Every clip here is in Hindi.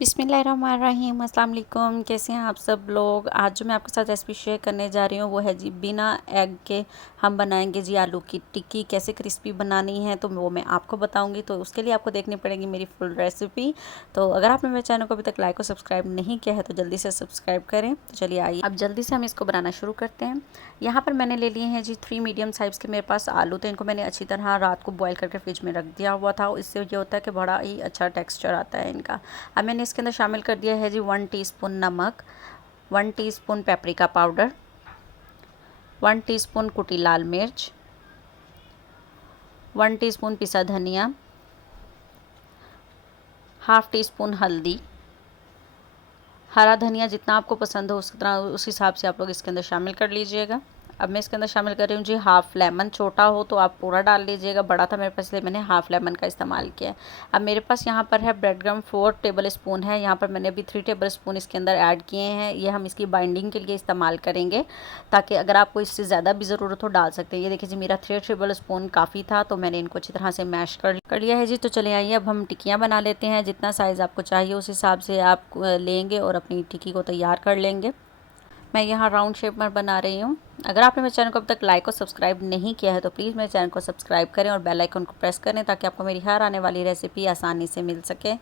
बिस्मिल्लाहिर्रहमानिर्रहीम, अस्सलाम वालेकुम। कैसे हैं आप सब लोग। आज जो मैं आपके साथ रेसिपी शेयर करने जा रही हूँ वो है जी बिना एग के हम बनाएंगे जी आलू की टिक्की। कैसे क्रिस्पी बनानी है तो वो मैं आपको बताऊंगी। तो उसके लिए आपको देखनी पड़ेगी मेरी फुल रेसिपी। तो अगर आपने मेरे चैनल को अभी तक लाइक और सब्सक्राइब नहीं किया है तो जल्दी से सब्सक्राइब करें। तो चलिए आइए अब जल्दी से हम इसको बनाना शुरू करते हैं। यहाँ पर मैंने ले लिए हैं जी 3 मीडियम साइज़ के मेरे पास आलू। तो इनको मैंने अच्छी तरह रात को बॉयल करके फ्रिज में रख दिया हुआ था। इससे ये होता है कि बड़ा ही अच्छा टेक्स्चर आता है इनका। अब मैंने इसके अंदर शामिल कर दिया है जी 1 टीस्पून नमक, 1 टीस्पून पेपरिका पाउडर, 1 टीस्पून कुटी लाल मिर्च, 1 टीस्पून पिसा धनिया, हाफ़ टी स्पून हल्दी। हरा धनिया जितना आपको पसंद हो उस हिसाब से आप लोग इसके अंदर शामिल कर लीजिएगा। अब मैं इसके अंदर शामिल कर रही हूँ जी हाफ़ लेमन। छोटा हो तो आप पूरा डाल लीजिएगा, बड़ा था मेरे पास इसलिए मैंने हाफ़ लेमन का इस्तेमाल किया है। अब मेरे पास यहाँ पर है ब्रेड क्रम्ब 4 टेबल स्पून है। यहाँ पर मैंने अभी 3 टेबल स्पून इसके अंदर ऐड किए हैं। ये हम इसकी बाइंडिंग के लिए इस्तेमाल करेंगे, ताकि अगर आपको इससे ज़्यादा भी ज़रूरत हो डाल सकते हैं। ये देखिए जी मेरा 3 टेबल स्पून काफ़ी था, तो मैंने इनको अच्छी तरह से मैश कर लिया है जी। तो चले आइए अब हम टिक्कियाँ बना लेते हैं। जितना साइज़ आपको चाहिए उस हिसाब से आप लेंगे और अपनी टिक्की को तैयार कर लेंगे। मैं यहाँ राउंड शेप में बना रही हूँ। अगर आपने मेरे चैनल को अब तक लाइक और सब्सक्राइब नहीं किया है तो प्लीज़ मेरे चैनल को सब्सक्राइब करें और बेल आइकन को प्रेस करें, ताकि आपको मेरी हर आने वाली रेसिपी आसानी से मिल सके।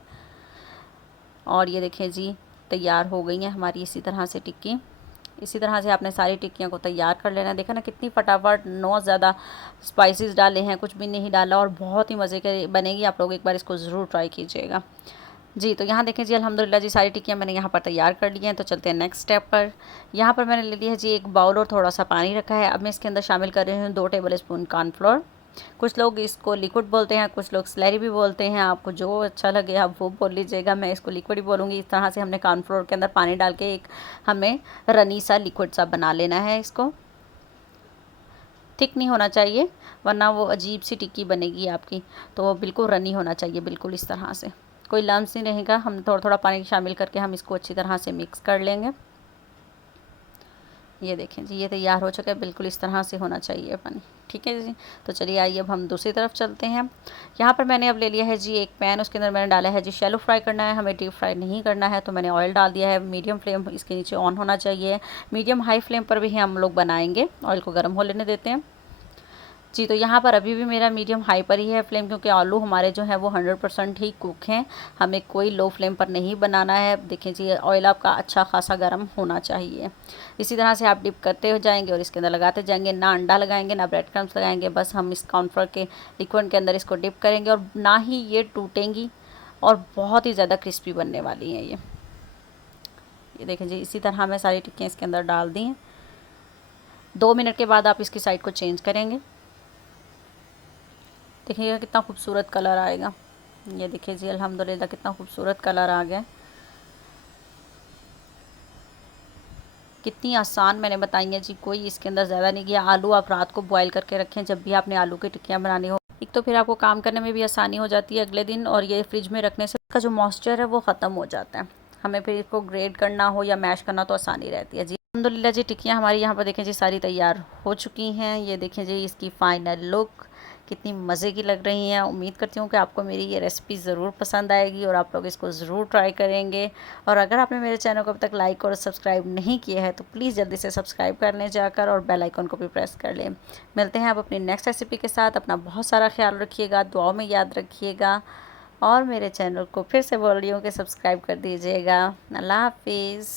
और ये देखिए जी तैयार हो गई हैं हमारी इसी तरह से टिक्की। इसी तरह से आपने सारी टिक्कियों को तैयार कर लेना। देखा ना कितनी फटाफट, नो ज़्यादा स्पाइसेस डाले हैं, कुछ भी नहीं डाला, और बहुत ही मज़े की बनेगी। आप लोग एक बार इसको ज़रूर ट्राई कीजिएगा जी। तो यहाँ देखें जी अल्हम्दुलिल्लाह जी सारी टिक्कियाँ मैंने यहाँ पर तैयार कर ली हैं। तो चलते हैं नेक्स्ट स्टेप पर। यहाँ पर मैंने ले लिया है जी एक बाउल और थोड़ा सा पानी रखा है। अब मैं इसके अंदर शामिल कर रही हूँ 2 टेबल स्पून कॉर्नफ्लोर। कुछ लोग इसको लिक्विड बोलते हैं, कुछ लोग स्लैरी भी बोलते हैं। आपको जो अच्छा लगे आप वो बोल लीजिएगा, मैं इसको लिक्विड ही बोलूँगी। इस तरह से हमने कॉर्नफ्लोर के अंदर पानी डाल के एक हमें रनी सा लिक्विड सा बना लेना है। इसको थिक नहीं होना चाहिए, वरना वो अजीब सी टिक्की बनेगी आपकी। तो वो बिल्कुल रनी होना चाहिए, बिल्कुल इस तरह से, कोई लम्स नहीं रहेगा। हम थोड़ा थोड़ा पानी शामिल करके हम इसको अच्छी तरह से मिक्स कर लेंगे। ये देखें जी ये तैयार हो चुका है, बिल्कुल इस तरह से होना चाहिए पानी। ठीक है जी। तो चलिए आइए अब हम दूसरी तरफ चलते हैं। यहाँ पर मैंने अब ले लिया है जी एक पैन। उसके अंदर मैंने डाला है जी शैलो फ्राई करना है, हमें डीप फ्राई नहीं करना है। तो मैंने ऑयल डाल दिया है। मीडियम फ्लेम इसके नीचे ऑन होना चाहिए। मीडियम हाई फ्लेम पर भी हम लोग बनाएंगे। ऑयल को गर्म हो लेने देते हैं जी। तो यहाँ पर अभी भी मेरा मीडियम हाई पर ही है फ्लेम, क्योंकि आलू हमारे जो है वो 100% ही कुक हैं। हमें कोई लो फ्लेम पर नहीं बनाना है। देखें जी ऑयल आपका अच्छा खासा गर्म होना चाहिए। इसी तरह से आप डिप करते हो जाएंगे और इसके अंदर लगाते जाएंगे। ना अंडा लगाएंगे ना ब्रेड क्रम्स लगाएंगे, बस हम इस कॉर्नफ्लोर के लिक्विड के अंदर इसको डिप करेंगे, और ना ही ये टूटेंगी और बहुत ही ज़्यादा क्रिस्पी बनने वाली हैं ये देखें जी इसी तरह मैं सारी टिक्कियाँ इसके अंदर डाल दी हैं। 2 मिनट के बाद आप इसकी साइड को चेंज करेंगे। देखिएगा कितना खूबसूरत कलर आएगा। ये देखिए जी अल्हम्दुलिल्लाह कितना खूबसूरत कलर आ गया। कितनी आसान मैंने बताई है जी, कोई इसके अंदर ज़्यादा नहीं किया। आलू आप रात को बॉयल करके रखें जब भी आपने आलू की टिक्कियाँ बनानी हो। एक तो फिर आपको काम करने में भी आसानी हो जाती है अगले दिन, और ये फ्रिज में रखने से इसका जो मॉइस्चर है वो ख़त्म हो जाता है। हमें फिर इसको ग्रेट करना हो या मैश करना तो आसानी रहती है जी। अल्हम्दुलिल्लाह जी टिक्कियाँ हमारी यहाँ पर देखें जी सारी तैयार हो चुकी हैं। ये देखें जी इसकी फ़ाइनल लुक कितनी मज़े की लग रही हैं। उम्मीद करती हूँ कि आपको मेरी ये रेसिपी ज़रूर पसंद आएगी और आप लोग इसको ज़रूर ट्राई करेंगे। और अगर आपने मेरे चैनल को अब तक लाइक और सब्सक्राइब नहीं किया है तो प्लीज़ जल्दी से सब्सक्राइब कर लें जाकर, और बेल आइकन को भी प्रेस कर लें। मिलते हैं आप अपनी नेक्स्ट रेसिपी के साथ। अपना बहुत सारा ख्याल रखिएगा, दुआओं में याद रखिएगा, और मेरे चैनल को फिर से बोल रही हूँ कि सब्सक्राइब कर दीजिएगा। अल्लाह हाफिज़।